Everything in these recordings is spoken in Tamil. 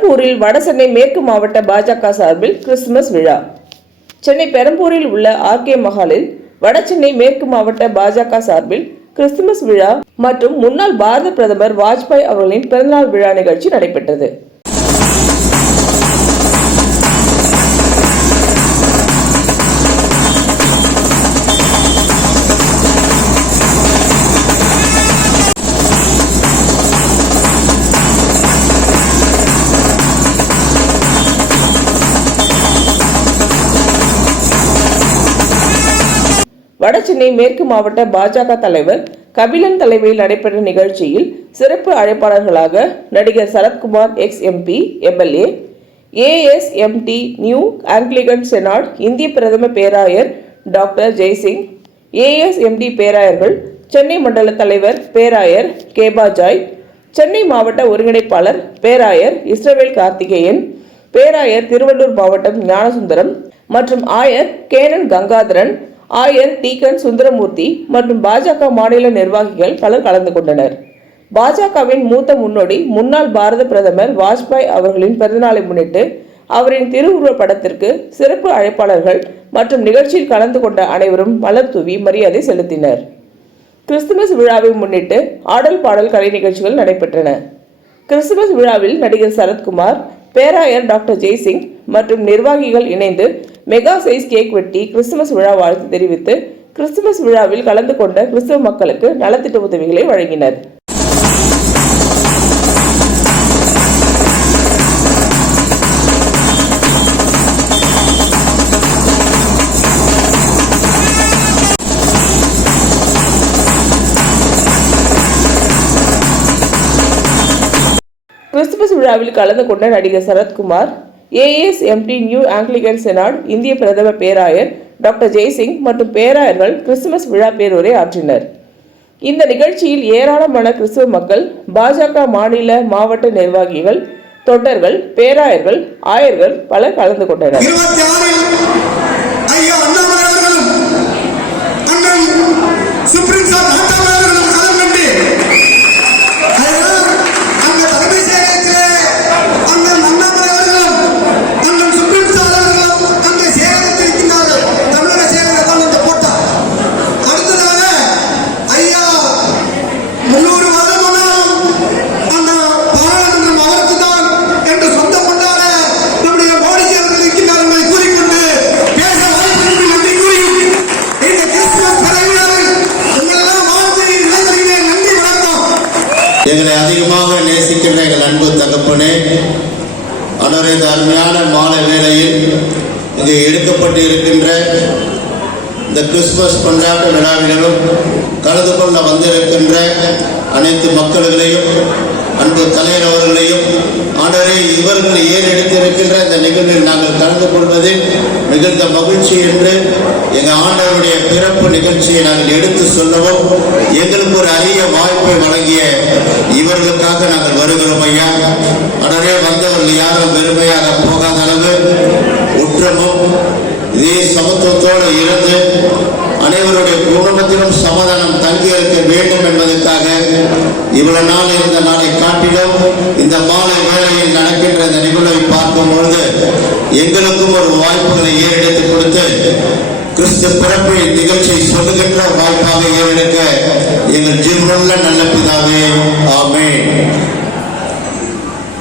பெரம்பூரில் வடசென்னை மேற்கு மாவட்ட பாஜக சார்பில் கிறிஸ்துமஸ் விழா. சென்னை பெரம்பூரில் உள்ள ஆர்கே மஹாலில் வடசென்னை மேற்கு மாவட்ட பாஜக சார்பில் கிறிஸ்துமஸ் விழா மற்றும் முன்னாள் பாரத பிரதமர் வாஜ்பாய் அவர்களின் பிறந்தநாள் விழா நிகழ்ச்சி நடைபெற்றது. வடசென்னை மேற்கு மாவட்ட பாஜக தலைவர் கபிலன் தலைமையில் நடைபெற்ற நிகழ்ச்சியில் சிறப்பு அழைப்பாளர்களாக நடிகர் Sarathkumar X-MP MLA, ASMT new Anglican senate இந்திய பிரதம பேராயர் டாக்டர் ஜெய்சிங், ASMT பேராயர்கள், சென்னை மண்டல தலைவர் பேராயர் கேபாஜாய், சென்னை மாவட்ட ஒருங்கிணைப்பாளர் பேராயர் இஸ்ரவேல் கார்த்திகேயன், பேராயர் திருவள்ளூர் மாவட்டம் ஞானசுந்தரம் மற்றும் ஆயர் கேனன் கங்காதரன், ஆயர் டீக்கன் சுந்தரமூர்த்தி மற்றும் பாஜக மாநில நிர்வாகிகள் பலர் கலந்து கொண்டனர். பாஜகவின் மூத்த முன்னோடி முன்னாள் பாரத பிரதமர் வாஜ்பாய் அவர்களின் பிறந்தநாளை முன்னிட்டு அவரின் திருவுருவ படத்திற்கு சிறப்பு அழைப்பாளர்கள் மற்றும் நிகழ்ச்சியில் கலந்து கொண்ட அனைவரும் மலர் தூவி மரியாதை செலுத்தினர். கிறிஸ்துமஸ் விழாவை முன்னிட்டு ஆடல் பாடல் கலை நிகழ்ச்சிகள் நடைபெற்றன. கிறிஸ்துமஸ் விழாவில் நடிகர் சரத்குமார், பேராயர் டாக்டர் ஜெய்சிங் மற்றும் நிர்வாகிகள் இணைந்து மெகா சைஸ் கேக் வெட்டி கிறிஸ்துமஸ் விழா வாழ்த்து தெரிவித்து கிறிஸ்துமஸ் விழாவில் கலந்து கொண்ட கிறிஸ்துவ மக்களுக்கு நலத்திட்ட உதவிகளை வழங்கினர். கிறிஸ்துமஸ் விழாவில் கலந்து கொண்ட நடிகர் Sarathkumar, ASMT new Anglican senate இந்திய பிரதம பேராயர் டாக்டர் ஜெய்சிங் மற்றும் பேராயர்கள் கிறிஸ்துமஸ் விழா பேருரை ஆற்றினர். இந்த நிகழ்ச்சியில் ஏராளமான கிறிஸ்துவ மக்கள், பாஜக மாநில மாவட்ட நிர்வாகிகள், தொண்டர்கள், பேராயர்கள், ஆயர்கள் பலர் கலந்து கொண்டனர். எங்களை அதிகமாக நேசிக்கின்ற எங்கள் அன்பு தகப்பனே, அன்றைய இந்த அருமையான மாலை வேளையில் இங்கே எடுக்கப்பட்டு இருக்கின்ற இந்த கிறிஸ்துமஸ் கொண்டாட்ட விழாவிலும் கலந்து கொள்ள வந்திருக்கின்ற அனைத்து மக்கள்களையும், அன்பு தலைவர் அவர்களையும், ஆண்டவரே இவர்கள் ஏறெடுத்திருக்கின்ற இந்த நிகழ்வில் நாங்கள் கலந்து கொள்வதில் மிகுந்த மகிழ்ச்சி என்று எங்கள் ஆண்டவருடைய பிறப்பு நிகழ்ச்சியை நாங்கள் எடுத்து சொல்லவும் எங்களுக்கு ஒரு அரிய வாய்ப்பை வழங்கிய இவர்களுக்காக நாங்கள் வருகிறோம் ஐயா. ஆண்டவரே வந்தவர்கள் யாரும் பெருமையாக போகாத அளவு ஒற்றுமும் இதே சமத்துவத்தோடு இருந்து அனைவருடைய குடும்பத்திலும் சமாதானம் தங்கியிருக்க வேண்டும் என்பதற்காக இவ்வளவு நாள் இருந்த நாளை காட்டிலும் இந்த மாலை வேளையில் நடக்கின்ற இந்த நிகழ்வை பார்க்கும் பொழுது எங்களுக்கும் ஒரு வாய்ப்புகளை ஏறெடுத்து கொடுத்து கிறிஸ்து பிறப்பு நிகழ்ச்சியை சொல்லுகின்ற வாய்ப்பாக ஏறெடுக்க எங்கள் ஜீவனுள்ள நல்ல பிதாவே, ஆமென்.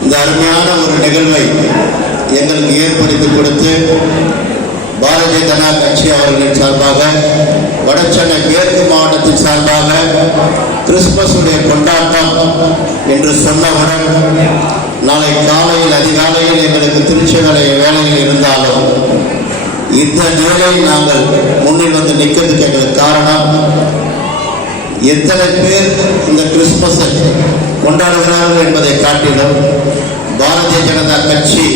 இந்த அருமையான ஒரு நிகழ்வை எங்களுக்கு ஏற்படுத்தி கொடுத்து பாரதிய ஜனதா கட்சி அவர்களின் சார்பாக, வடசென்னை மேற்கு மாவட்டத்தின் சார்பாக கிறிஸ்துமஸ் கொண்டாட்டம் என்று சொன்னவுடன் நாளை காலையில் அதிகாலையில் எங்களுக்கு திருச்சிகளை வேலையில் இருந்தாலும் இந்த நிலையில் நாங்கள் முன்னில் வந்து நிற்கிறதுக்கு எங்களுக்கு காரணம், எத்தனை பேர் இந்த கிறிஸ்துமஸை கொண்டாடுகிறார்கள் என்பதை காட்டிலும் பாரதிய ஜனதா கட்சி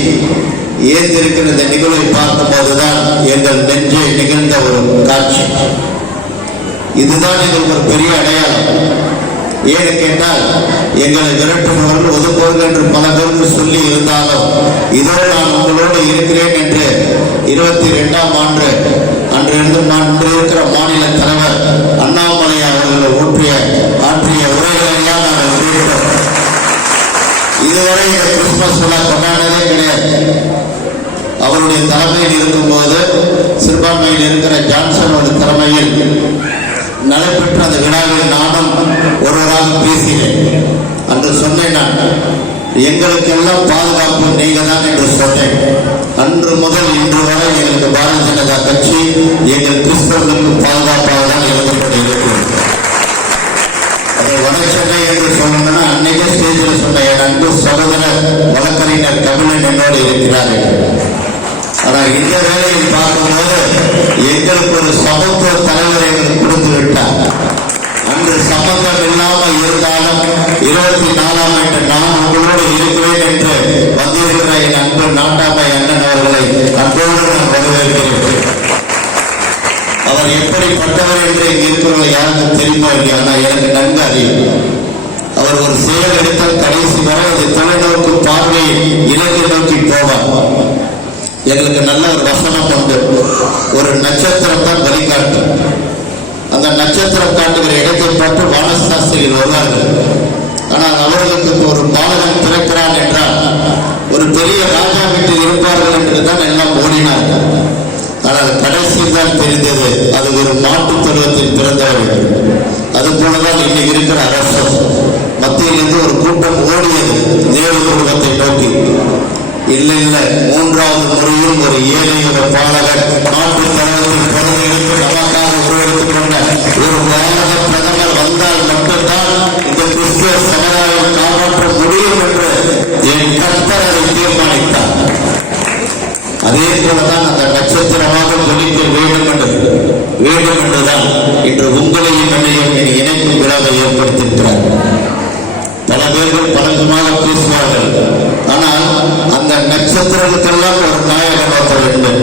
ஏந்திருக்கிற இந்த நிகழ்வை பார்க்கும் போதுதான் எங்கள் நெஞ்சை நிகழ்ந்த ஒரு காட்சி. இதுதான் எங்களுக்கு ஒரு பெரிய அடையாளம். ஏன்னு கேட்டால் எங்களை விரட்டுபவர்கள், ஒதுக்குவர்கள் என்று பல பேர்கள் சொல்லி இருந்தாலும் இதோ நான் உங்களோடு இருக்கிறேன் என்று 22ஆம் ஆண்டு அன்று இருக்கிற மாநில தலைவர் அண்ணாமலை அவர்கள் ஆற்றிய உரைகளை எல்லாம் நாங்கள் கேட்டோம். இதுவரை இந்த கிறிஸ்துமஸ் விழா கொண்டாட அவருடைய தலைமையில் இருக்கும்போது சிறுபான்மையில் இருக்கிற ஜான்சனோட தலைமையில் நடைபெற்ற அந்த விழாவில் நானும் ஒருவராக பேசினேன். அன்று சொன்னேன், நான் எங்களுக்கெல்லாம் பாதுகாப்பு நீங்க தான் என்று சொன்னேன். அன்று முதல் இன்று வரை எங்களுக்கு பாரதிய ஜனதா கட்சி எங்கள் கிறிஸ்தவர்களுக்கு பாதுகாப்பாக தான் இருந்து கொண்டிருக்கிறோம். அதை வடசென்னை என்று சொல்லணும்னா அன்னைக்கே ஸ்டேஜில் சொன்ன என் அன்பு சகோதரர் வழக்கறிஞர் கபிலன் என்னோடு இருக்கிறார்கள். ஆனால் இந்த வேலையை பார்க்கும்போது எங்களுக்கு ஒரு சமத்துவ தலைவரை எங்களுக்கு கொடுத்து விட்டார். அன்று சம்பந்தம் இல்லாமல் இருந்தாலும் 24ஆம் ஆண்டு நான் உங்களோடு இருக்கிறேன் என்று வந்திருக்கிற என் அன்பு நாட்டாமை அண்ணன் அவர்களை அன்போடு நான் வரவேற்கிறேன். அவர் எப்படிப்பட்டவர் என்று இங்கே இருக்கிறவங்க யாருக்கும் தெரியுமா இல்லையா? ஆனால் எனக்கு நன்கு அறியும். அவர் ஒரு செயல் எடுத்தால் கடைசி வரை அது தொலைநோக்கு பார்வையை இலக்கை நோக்கி போவார். எங்களுக்கு நல்ல ஒரு வசனம் உண்டு, ஒரு நட்சத்திரம் தான் வழிகாட்டும். அந்த நட்சத்திரம் காட்டுகிற இடத்தை பார்த்து வானசாஸ்திரிகள் வருவார்கள். ஆனால் அவர்களுக்கு ஒரு பாலகன் பிறக்கிறான் என்றால் ஒரு பெரிய ராஜா வீட்டில் இருப்பார்கள் என்றுதான் எல்லாம் ஓடினார்கள். ஆனால் கடைசியில் தான் தெரிந்தது அது ஒரு மாட்டு பருவத்தில் பிறந்தவர்கள். அது போலதான் இன்னைக்கு இருக்கிற அரசு மத்தியிலிருந்து ஒரு கூட்டம் ஓடியது தேவ குடும்பத்தை நோக்கி. இல்லை இல்லை, 3வது முறையும் ஒரு ஏழை ஒரு பாலகர் நாட்டு தலைவர்கள் பிறந்து எடுத்து நமக்காக உருவெடுத்துக் கொண்ட ஒரு பாலக பிரதமர் வந்தால் மட்டும்தான் இந்த கிறிஸ்துவ சமுதாயம் காப்பாற்ற முடியும் என்று என் கர்த்தர் அதை தீர்மானித்தார். அதே போலதான் அந்த நட்சத்திரமாக ஜொலிக்க வேண்டும் என்றுதான் இன்று உங்களையும் என்னையும் என் இணைக்கும் விழாவை ஏற்படுத்தியிருக்கிறார். பல பேர்கள் பலவிதமாக பேசுவார்கள். ஆனால் அந்த நட்சத்திரத்துக்கெல்லாம் ஒரு நாயகன் ஒருத்தர் வேண்டும்.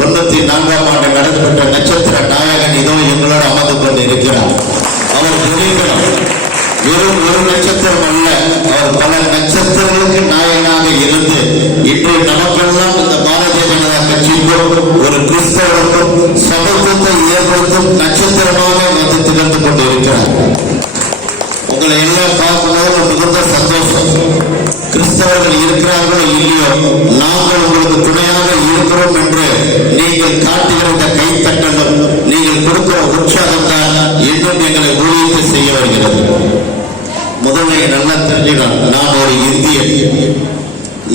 94ஆம் ஆண்டு நடத்தப்பட்ட நட்சத்திர நாயகன் இதோ எங்களோடு அமர்ந்து கொண்டு இருக்கிறார். அவர் ஜொலிக்கணும். வெறும் ஒரு நட்சத்திரம் அல்ல, அவர் பல நட்சத்திரங்களுக்கு நாயகனாக இருந்து இன்று நமக்கெல்லாம் இந்த பாரதிய ஜனதா கட்சிக்கும் ஒரு கிறிஸ்தவருக்கும் சமத்துவத்தை ஏற்படுத்தும் நட்சத்திரமாக வந்து திகழ்ந்து கொண்டு இருக்கிறார். உங்களை எல்லாம் பார்க்கும்போது மிகுந்த சந்தோஷம். கிறிஸ்தவர்கள் இருக்கிறார்களோ இல்லையோ, நாங்கள் உங்களுக்கு துணையாக இருக்கிறோம் என்று நீங்கள் காட்டுகிற இந்த கைத்தட்டலும் நீங்கள் கொடுக்கிற உற்சாகம் தான் இன்னும் எங்களை ஊழியத்தை செய்ய வருகிறது. முதல்ல நல்லா தெரிஞ்சுக்கலாம், நான் ஒரு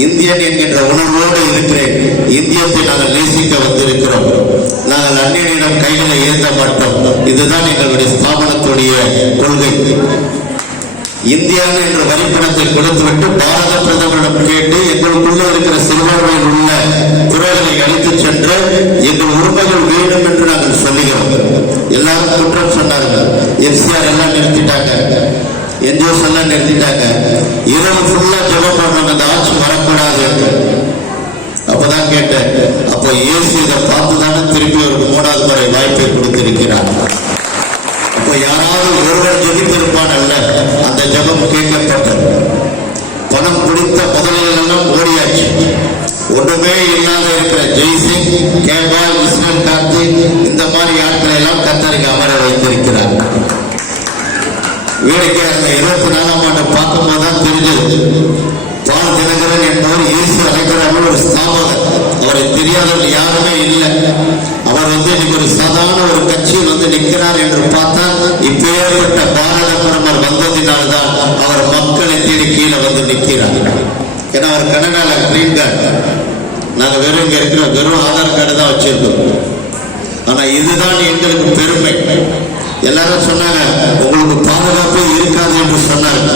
இந்தியன் என்கின்ற உணர்வோடு இருக்கிறேன். இந்தியத்தை நாங்கள் நேசிக்க வந்திருக்கிறோம். நாங்கள் அந்நியனிடம் கைகளை ஏந்த மாட்டோம். இதுதான் எங்களுடைய ஸ்தாபனத்துடைய கொள்கை. இந்தியாவில் என்ற வரிப்பணத்தை கொடுத்துவிட்டு பாரத பிரதமரிடம் கேட்டு எங்களுக்குள்ள இருக்கிற சிறுபான்மையில் உள்ள குறைகளை அழைத்துச் சென்று எங்கள் உரிமைகள் வேண்டும் என்று நாங்கள் சொல்லுகிறோம். எல்லாரும் குற்றம் சொன்னார்கள். எஃப்சிஆர் எல்லாம் நிறுத்திட்டாங்க, என்ஜிஓஸ் எல்லாம் நிறுத்திட்டாங்க. இரவு ஃபுல்லா ஜெபம் பண்ணணும், அந்த ஆட்சி வரக்கூடாது. அப்பதான் கேட்டேன், அப்போ இயேசு இதை பார்த்துதானே திருப்பி ஒரு 3வது முறை வாய்ப்பை கொடுத்திருக்கிறார். அப்போ யாராவது ஒருவர் ஜெபித்திருப்பான் அல்ல, அந்த ஜெபம் கேட்கப்பட்டது. பணம் குடித்த முதலில் எல்லாம் ஓடியாச்சு. ஒன்றுமே இல்லாத இருக்கிற ஜெய்சிங், கேபால், இஸ்ரேல் கார்த்திக் இந்த மாதிரி ஆட்களை எல்லாம் கத்தருக்கு அமர வைத்திருக்கிறார். வேடிக்கை அந்த 24ஆம் ஆண்டு பார்க்கும் போதுதான் தெரிஞ்சது. பால் தினகரன் என்பவர் இயேசு அழைக்கிறார்கள் ஒரு ஸ்தாபகர். அவரை தெரியாதவர்கள் யாருமே இல்லை. அவர் இன்னைக்கு ஒரு சாதாரண ஒரு கட்சியில் நிற்கிறார் என்று பார்த்தால் இப்பேற்பட்ட பாரத பிரதமர் வந்ததினால்தான் அவர் மக்களை தேடி கீழே நிற்கிறார். ஏன்னா அவர் கனடால கிரீன் கார்டு, நாங்க வெறும் இங்க இருக்கிற வெறும் ஆதார் கார்டு தான் வச்சிருக்கோம். ஆனா இதுதான் எங்களுக்கு பெருமை. எல்லாரும் சொன்னாங்க உங்களுக்கு பாதுகாப்பே இருக்காது என்று சொன்னாங்க.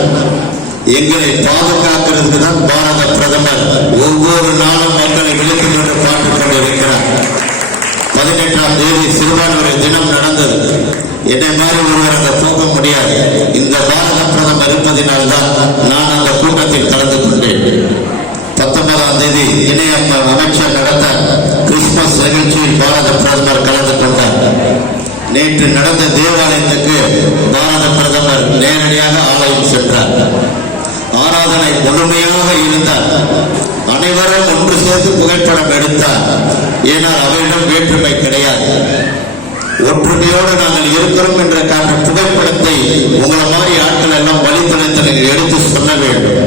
எங்களை பாதுகாக்கிறதுக்கு தான் பாரத பிரதமர் ஒவ்வொரு நாளும் மக்களை விழித்துக் கொண்டு பார்த்துக் கொண்டிருக்கிறார். 18ஆம் தேதி சிறுபான்மையின தினம் நடந்தது. என்னை மாதிரி ஒருவர் அங்க போக முடியாது. இந்த பாரத பிரதமர் இருப்பதினால்தான் நான் அந்த கூட்டத்தில் கலந்து கொண்டேன். 19ஆம் தேதி இணைய அமைச்சர் நடந்த கிறிஸ்துமஸ் நிகழ்ச்சியில் பாரத பிரதமர் கலந்து கொண்டார். நேற்று நடந்த தேவாலயத்துக்கு பாரத பிரதமர் நேரடியாக ஆலயம் சென்றார். ஆராதனை முழுமையாக இருந்தார். அனைவரும் ஒன்று சேர்ந்து புகைப்படம் எடுத்தார். ஏனால் அவரிடம் வேற்றுமை கிடையாது. ஒற்றுமையோடு நாங்கள் இருக்கிறோம் என்ற காட்ட புகைப்படத்தை உங்களை மாதிரி ஆட்கள் எல்லாம் வழித்தளத்தில் எடுத்து சொல்ல வேண்டும்.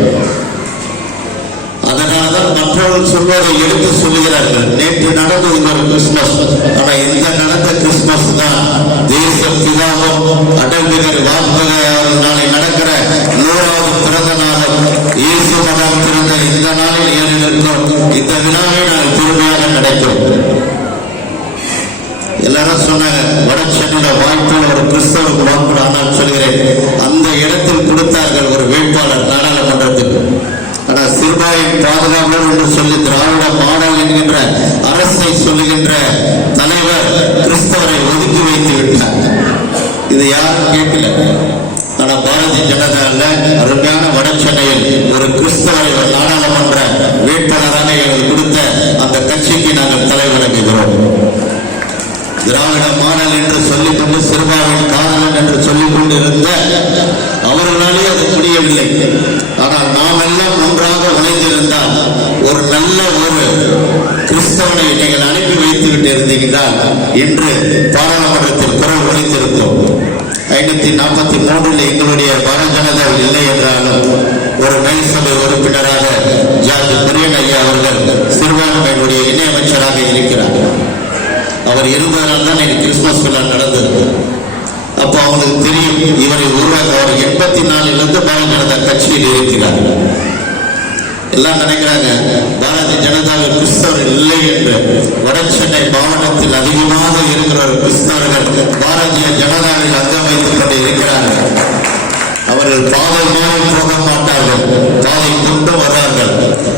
அதனால்தான் மற்ற மற்றவர்கள் சொல்வதை எடுத்து சொல்லுகிறார்கள். நேற்று நடந்தது ஒரு கிறிஸ்துமஸ், ஆனா இந்த நடந்த கிறிஸ்துமஸ் தான் தேச பிதாவும் அடல் பிகர் வாஜ்பாய் நாளை நடக்கிற 100வது பிறந்த நாளும் இயேசு மகன் பிறந்த இந்த நாளில் ஏறி நிற்கும் இந்த விழாவை நாங்கள் பெருமையாக நடக்கிறோம். எல்லாரும் சொன்னாங்க வட சென்னையில வாய்ப்பாளர் ஒரு கிறிஸ்தவருக்கு வாய்ப்பு. ஆனால் சொல்கிறேன், அந்த இடத்தில் கொடுத்தார்கள் ஒரு வேட்பாளர் நாடாளுமன்றத்துக்கு. ஆனால் சிறுபாயின் பாதுகாவலர் என்று சொல்லி திராவிட மாடல் என்கின்ற அரசை சொல்லுகின்ற தலைவர் கிறிஸ்தவரை ஒதுக்கி வைத்து விட்டார். இது யாரும் கேட்கல. ஆனா பாரதிய ஜனதால அருமையான வட சென்னையில் ஒரு கிறிஸ்தவரை நாடாளுமன்ற வேட்பாளராக எங்களுக்கு கொடுத்த அந்த கட்சிக்கு நாங்கள் தலைவணங்குகிறோம். திராவிட மாடல் என்று சொல்லிக்கொண்டு சிறுபாவின் காதலன் என்று சொல்லிக் கொண்டிருந்த அவர்களாலே அது முடியவில்லை. ஆனால் நாம் எல்லாம் ஒன்றாக உழைந்திருந்தால் ஒரு நல்ல ஒரு கிறிஸ்தவனை நீங்கள் அனுப்பி வைத்து விட்டு இருந்தீர்கள் இன்று பாராளுமன்றத்தில் குரல் ஒழித்திருந்தோம். 543 எங்களுடைய பாரதிய ஜனதாவில் இல்லை என்றாலும் ஒரு மேல்சபை உறுப்பினராக ஜார்ஜ் குரியன் ஐயா அவர்கள் சிறுபான்மையினுடைய இணையமைச்சராக இருக்கிறார். அவர் இருந்ததனால் தான் எனக்கு கிறிஸ்துமஸ் விழா நடந்தது. அப்போ அவங்களுக்கு தெரியும் இவரை உருவாக்க. அவர் 84 பாரதிய ஜனதா கட்சியில் இருக்கிறார். எல்லாம் நினைக்கிறாங்க பாரதிய ஜனதாவில் கிறிஸ்தவர்கள் இல்லை என்று. வட சென்னை மாவட்டத்தில் அதிகமாக இருக்கிற கிறிஸ்தவர்கள் பாரதிய ஜனதாவில் அங்கம் வைத்துக் கொண்டு இருக்கிறார்கள். அவர்கள் பாதை மாறி போக மாட்டார்கள், பாதை கொண்டு வரார்கள்.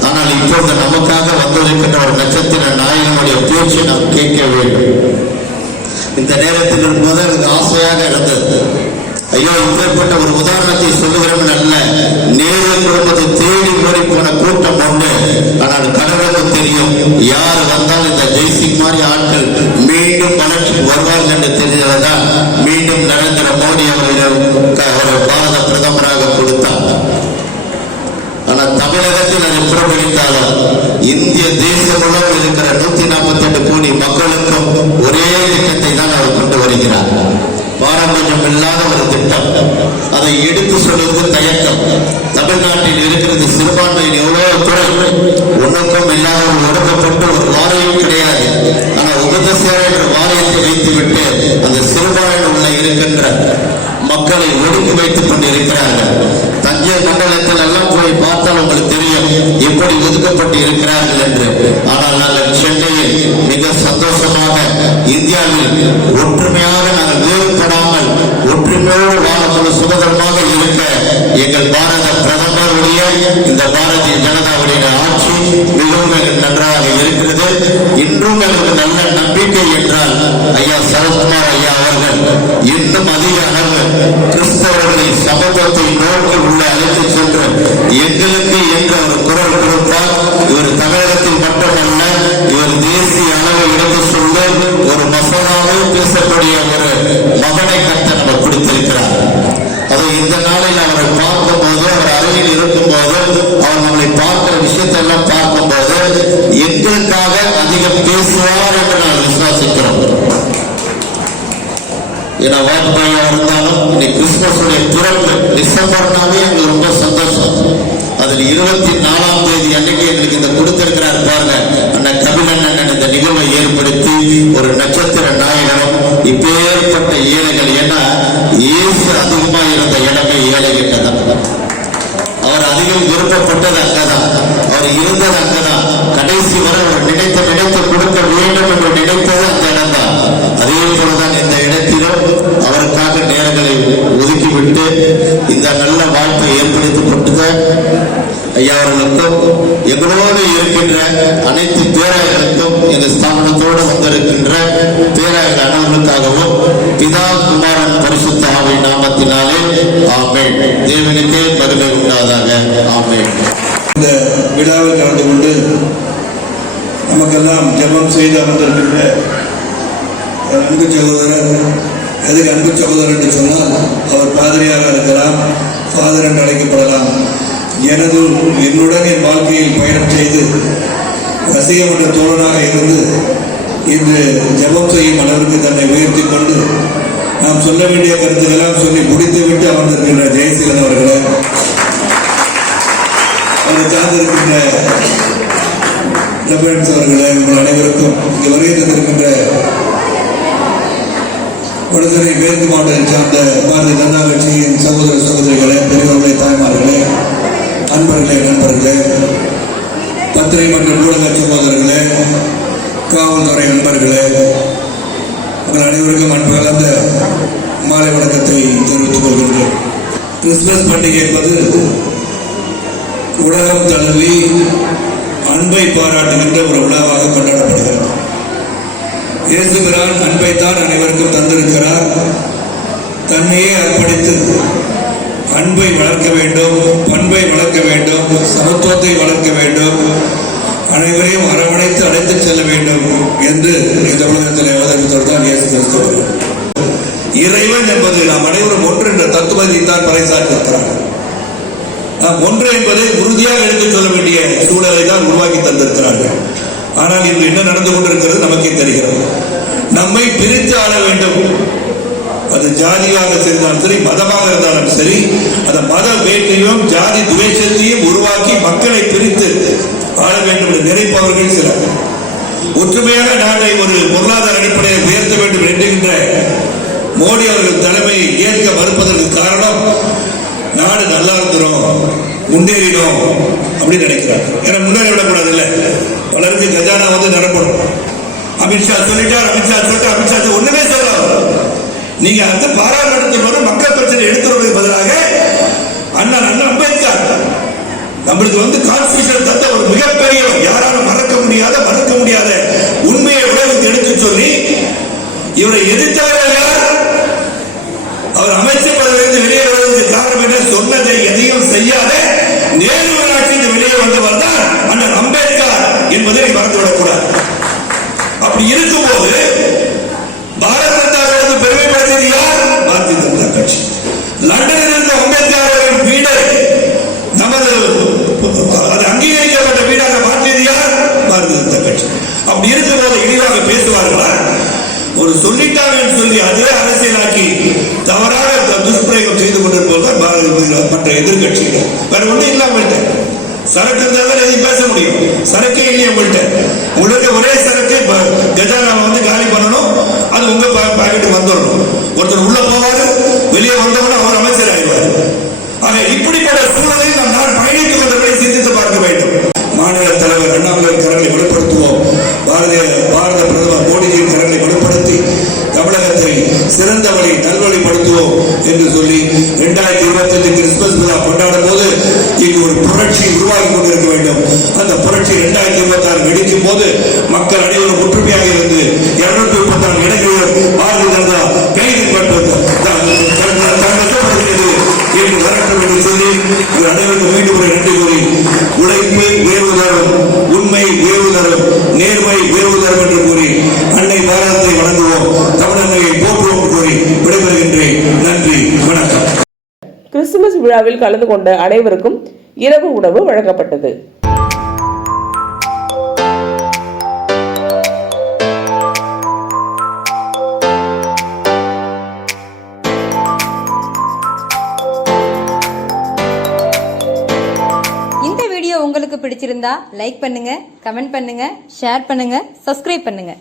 ஆனால் இப்போது நமக்காக வந்திருக்கின்ற ஒரு நட்சத்திர நாயகனுடைய பேச்சு நாம் கேட்க வேண்டும். இந்த நேரத்தில் இருக்கும்போது எனக்கு ஆசையாக இருந்தது. ஐயோ, இப்பேற்பட்ட ஒரு உதாரணத்தை சொல்லுகிறோம் அல்ல. நேரு குடும்பத்தை தேடி ஓடி போன கூட்டம் உண்டு. ஆனால் கடவுளுக்கு தெரியும் யார் வந்தால் இந்த ஜெய்சிங் மாதிரி ஆட்கள் மீண்டும் வளர்ச்சிக்கு வருவார்கள் என்று தெரிந்ததான் மீண்டும் நரேந்திர மோடி அவர்கள் பாரத பிரதமராக கொடுத்தார். ஆனால் தமிழகத்தில் அதை புறக்கணித்தாலும் இந்திய தேசம் முழுவதும் இருக்கிற 148 கோடி மக்களுக்கும் ஒரே திட்டத்தை தான் அவர் கொண்டு வருகிறார். பாரம்பரியம் இல்லாத ஒரு திட்டம். அதை எடுத்து சொல்வது தயக்கம். தமிழ்நாட்டில் இருக்கிறது சிறுபான்மையின் எவ்வளவு துறை, ஒன்றுக்கும் இல்லாத ஒரு ஒடுக்கப்பட்டு ஒரு வாரியம் கிடையாது. ஆனால் உபதேசம் என்ற வாரியத்தை வைத்துவிட்டு அந்த சிறுபான்மையில் உள்ள இருக்கின்ற மக்களை ஒடுக்கி வைத்துக் கொண்டிருக்கிறார்கள். தஞ்சை மண்டலத்தில் எல்லாம் போய் பார்த்தால் உங்களுக்கு தெரியும் எப்படி ஒதுக்கப்பட்டு இருக்கிறார்கள் என்று. ஆனால் நாங்கள் சென்னையில் மிக சந்தோஷமாக இந்தியாவில் ஒற்றுமையாக நாங்கள் வேறுபடாமல் ஒற்றுமையோடு வாழக்கூடிய சுதந்திரமாக இருக்க எங்கள் பாரத பிரதமருடைய இந்த பாரதிய ஜனதாவுடைய ஆட்சி மிகவும் நன்றாக இருக்கிறது. இன்றும் எனக்கு நல்ல நம்பிக்கை என்றால் ஐயா சரத்குமார் ஐயா அவர்கள் இன்னும் அதிக அளவு கிறிஸ்தவர்களை சமூகத்தை நோக்கி உள்ள அழைத்து சென்று எங்களுக்கு என்ற ஒரு குரல் கொடுத்தால் இவர் தமிழகத்தில் மட்டுமல்ல, இவர் தேசிய அளவை எடுத்து சொல்லி ஒரு மசோதாவை பேசக்கூடிய ஒரு மகனை கட்ட நம்ம கொடுத்திருக்கிறார். அது இந்த நாளில் அவரை பார்க்கும் போது, அவர் அருகில் இருக்கும் போது, அவர் நம்மளை பார்க்கிற விஷயத்தை எல்லாம் பார்க்கும் போது எங்களுக்காக அதிகம் பேசுவார் என்று நான் விசுவாசிக்கிறோம். ஏன்னா வாஜ்பாயா இருந்தாலும் இன்னைக்கு கிறிஸ்துமஸுடைய பிறப்பு டிசம்பர்னாவே எங்களுக்கு ரொம்ப சந்தோஷம். அதில் 24ஆம் தேதி அன்னைக்கு எங்களுக்கு இந்த கொடுத்திருக்கிறார் பாருங்க. அண்ணன் கபிலண்ணன் இந்த நிகழ்வை ஏற்படுத்தி ஒரு நட்சத்திர நாயகனும் இப்பேற்பட்ட ஏழைகள். ஏன்னா இயேசு அதிகமா இருந்த இடமே ஏழை கிட்டதான். அவர் அதிகம் விருப்பப்பட்டது அங்கதான், அவர் இருந்தது அங்கதான். கடைசி வரை அவர் நினைத்து கொடுக்க வேண்டும் என்று நினைத்தது அந்த இடம்தான். அதே போலதான் இந்த இடத்திலும் அவருக்காக நேரங்களை ஒதுக்கிவிட்டு இந்த நல்ல வாய்ப்பை ஏற்படுத்திக் கொண்டது ஐயா அவர்களுக்கும் எங்களோடு இருக்கின்ற அனைத்து பேராயர்களுக்கும் எங்கள் ஸ்தாபனத்தோடு வந்திருக்கின்ற பேராயர்கள் அனைவருக்காகவும் பிதா குமாரன் பரிசுத்த ஆவி நாமத்தினாலே ஆமென். தேவனுக்கே மகிமை உண்டாதாக. ஆமென். இந்த விழாவில் கலந்து கொண்டு நமக்கெல்லாம் ஜெபம் செய்து அமர்ந்திருக்கின்ற அன்பு சகோதரர், எதுக்கு அன்பு சகோதரர் என்று சொன்னால் அவர் பாதிரியாக இருக்கலாம், ஃபாதர் என்று அழைக்கப்படலாம். என்னுடன் என் வாழ்க்கையில் பயணம் செய்து ரசிகம் என்ற தோழனாக இருந்து இன்று ஜெபம் செய்யும் அளவிற்கு தன்னை உயர்த்தி கொண்டு நாம் சொல்ல வேண்டிய கருத்துக்கெல்லாம் சொல்லி முடித்துவிட்டு அமர்ந்திருக்கின்ற ஜெயசீலன் அவர்களை, அவரை சார்ந்திருக்கின்ற ரெவரன்ஸ் அவர்களே, உங்கள் அனைவருக்கும் இங்கே வருகை தந்திருக்கின்ற வடதுறை மேற்கு மாவட்டத்தை சார்ந்த பாரதிய ஜனதா கட்சியின் சகோதர சகோதரிகளே, பெரியவர்களே, தாய்மார்களே, நண்பர்களே, பத்திரிகை மற்றும் ஊடக சகோதரர்களே, காவல்துறை நண்பர்களே, உங்கள் அனைவருக்கும் அன்பு கலந்த மாலை வணக்கத்தை தெரிவித்துக் கொள்கிறேன். கிறிஸ்துமஸ் பண்டிகை என்பது உலகம் தழுவி அன்பை பாராட்டுகின்ற ஒரு விழாவாக கொண்டாடப்படுகிறது. இயேசு பிரான் அன்பைத்தான் அனைவருக்கும் தந்திருக்கிறார். தன்னையே அர்ப்பணித்து அன்பை வளர்க்க வேண்டும், பண்பை வளர்க்க வேண்டும், சமத்துவத்தை வளர்க்க வேண்டும், அனைவரையும் அரவணைத்து அழைத்துச் செல்ல வேண்டும் என்று இந்த உலகத்தில் அவதரித்தவர் தான் இயேசு கிறிஸ்து. இறைவன் என்பது நாம் அனைவரும் ஒன்று என்ற தத்துவத்தை தான் பறைசாற்றிருக்கிறார். நாம் ஒன்று என்பதை உறுதியாக எடுத்துச் சொல்ல வேண்டிய சூழலை தான் உருவாக்கி தந்திருக்கிறார்கள். ஆனால் இன்று என்ன நடந்து கொண்டிருக்கிறது நமக்கே தெரிகிறது. நம்மை பிரித்து ஆள வேண்டும், அது ஜாதியாக இருந்தாலும் சரி, மதமாக இருந்தாலும் சரி, அந்த மத வேட்டையும் ஜாதி துவேஷத்தையும் உருவாக்கி மக்களை பிரித்து ஆள வேண்டும் என்று நினைப்பவர்கள் சிலர். ஒற்றுமையாக நாட்டை ஒரு பொருளாதார அடிப்படையில் உயர்த்த வேண்டும் என்கின்ற மோடி அவர்கள் தலைமையை ஏற்க மறுப்பதற்கு காரணம், நாடு நல்லா இருக்கிறோம், முன்னேறினோம் அப்படின்னு நினைக்கிறார். ஏன்னா முன்னேறி விடக்கூடாது இல்லை, பலருக்கு கஜானா வந்து நிரப்பணும். அமித்ஷா சொல்லிட்டார், அமித்ஷா ஒண்ணுமே சொல்ல. நீங்க அந்த பாராளுமன்றத்தில் வரும் மக்கள் பிரச்சனை எடுத்துறதுக்கு பதிலாக அண்ணன் அம்பேத்கர் நம்மளுக்கு வந்து கான்ஸ்டிடியூஷன் தந்த ஒரு மிகப்பெரிய, யாராலும் மறக்க முடியாத உண்மையை உலகத்துக்கு எடுத்து சொல்லி இவரை எதிர்த்தவர்கள் யார்? அவர் அமைச்சர் பதவியிலிருந்து வெளியே வருவதற்கு காரணம் என்ன? சொன்னதை எதையும் செய்யாத நேரு ஆட்சியில் வெளியே வந்தவர் தான் அண்ணன் அம்பேத்கர் என்பதை மறந்துவிடக்கூடாது. அப்படி இருக்கும்போது பாரத ஜனதாவிலிருந்து பெருமைப்படுத்தியது யார்? பாரதிய ஜனதா கட்சி. லண்டனில் இருந்த அம்பேத்கர் வீடு நமது அது அங்கீகரிக்கப்பட்ட வீடாக மாற்றியது யார்? பாரதிய ஜனதா கட்சி. அப்படி இருக்கும்போது இழிவாக பேசுவார்களா? ஒரு சொல்லிட்டாங்கன்னு சொல்லி அதே அரசியலாக்கி தவறாக துஷ்பிரயோகம் செய்து கொண்டிருப்பதுதான் மற்ற எதிர்கட்சிகள். வேற ஒன்றும் இல்லாம சரக்கு இருந்தால் எதையும் பேச முடியும். சரக்கே இல்லையே உங்கள்கிட்ட. உங்களுக்கு ஒரே சரக்கு கஜானாவை வந்து காலி பண்ணணும், அது உங்க பாக்கெட்டுக்கு வந்துடணும். ஒருத்தர் உள்ள போவாரு, வெளியே வந்தவன அவர் அமைச்சர் ஆயிடுவார். ஆக இப்படிப்பட்ட சூழலில் நம் நாடு பயணித்துக் கொண்டவர்களை சிந்தித்து பார்க்க வேண்டும். மாநில தலைவர் அண்ணாமலை கரங்களை வலுப்படுத்துவோம். பாரத பிரதமர் மோடிஜியின் கரங்களை வலுப்படுத்தி தமிழகத்தை சிறந்த வழி நல்வழிப்படுத்துவோம் என்று சொல்லி 2025 கிறிஸ்துமஸ் விழா கொண்டாடும் போது இங்கு ஒரு புரட்சி உருவாகி கொண்டிருக்க வேண்டும். அந்த புரட்சி 2026 வெடிக்கும் போது மக்கள் அனைவரும் ஒற்றுமையாக இருந்து 236 இடங்களில் பாரதிய ஜனதா கைது என்று வரட்டும் என்று சொல்லி அனைவருக்கும் மீண்டும் ஒரு நன்றி கூறி, உழைப்பு உயர்வு தரும், உண்மை உயர்வு தரும், நேர்மை உயர்வு தரும் என்று கூறி அன்னை பாரதத்தை வணங்குவோம், தமிழன்னையை போற்றுவோம் கூறி விடைபெறுகின்றேன். நன்றி, வணக்கம். கிறிஸ்துமஸ் விழாவில் கலந்து கொண்ட அனைவருக்கும் இரவு உணவு வழங்கப்பட்டது. உங்களுக்கு பிடிச்சிருந்தா லைக் பண்ணுங்க, கமெண்ட் பண்ணுங்க, ஷேர் பண்ணுங்க, சப்ஸ்கிரைப் பண்ணுங்க.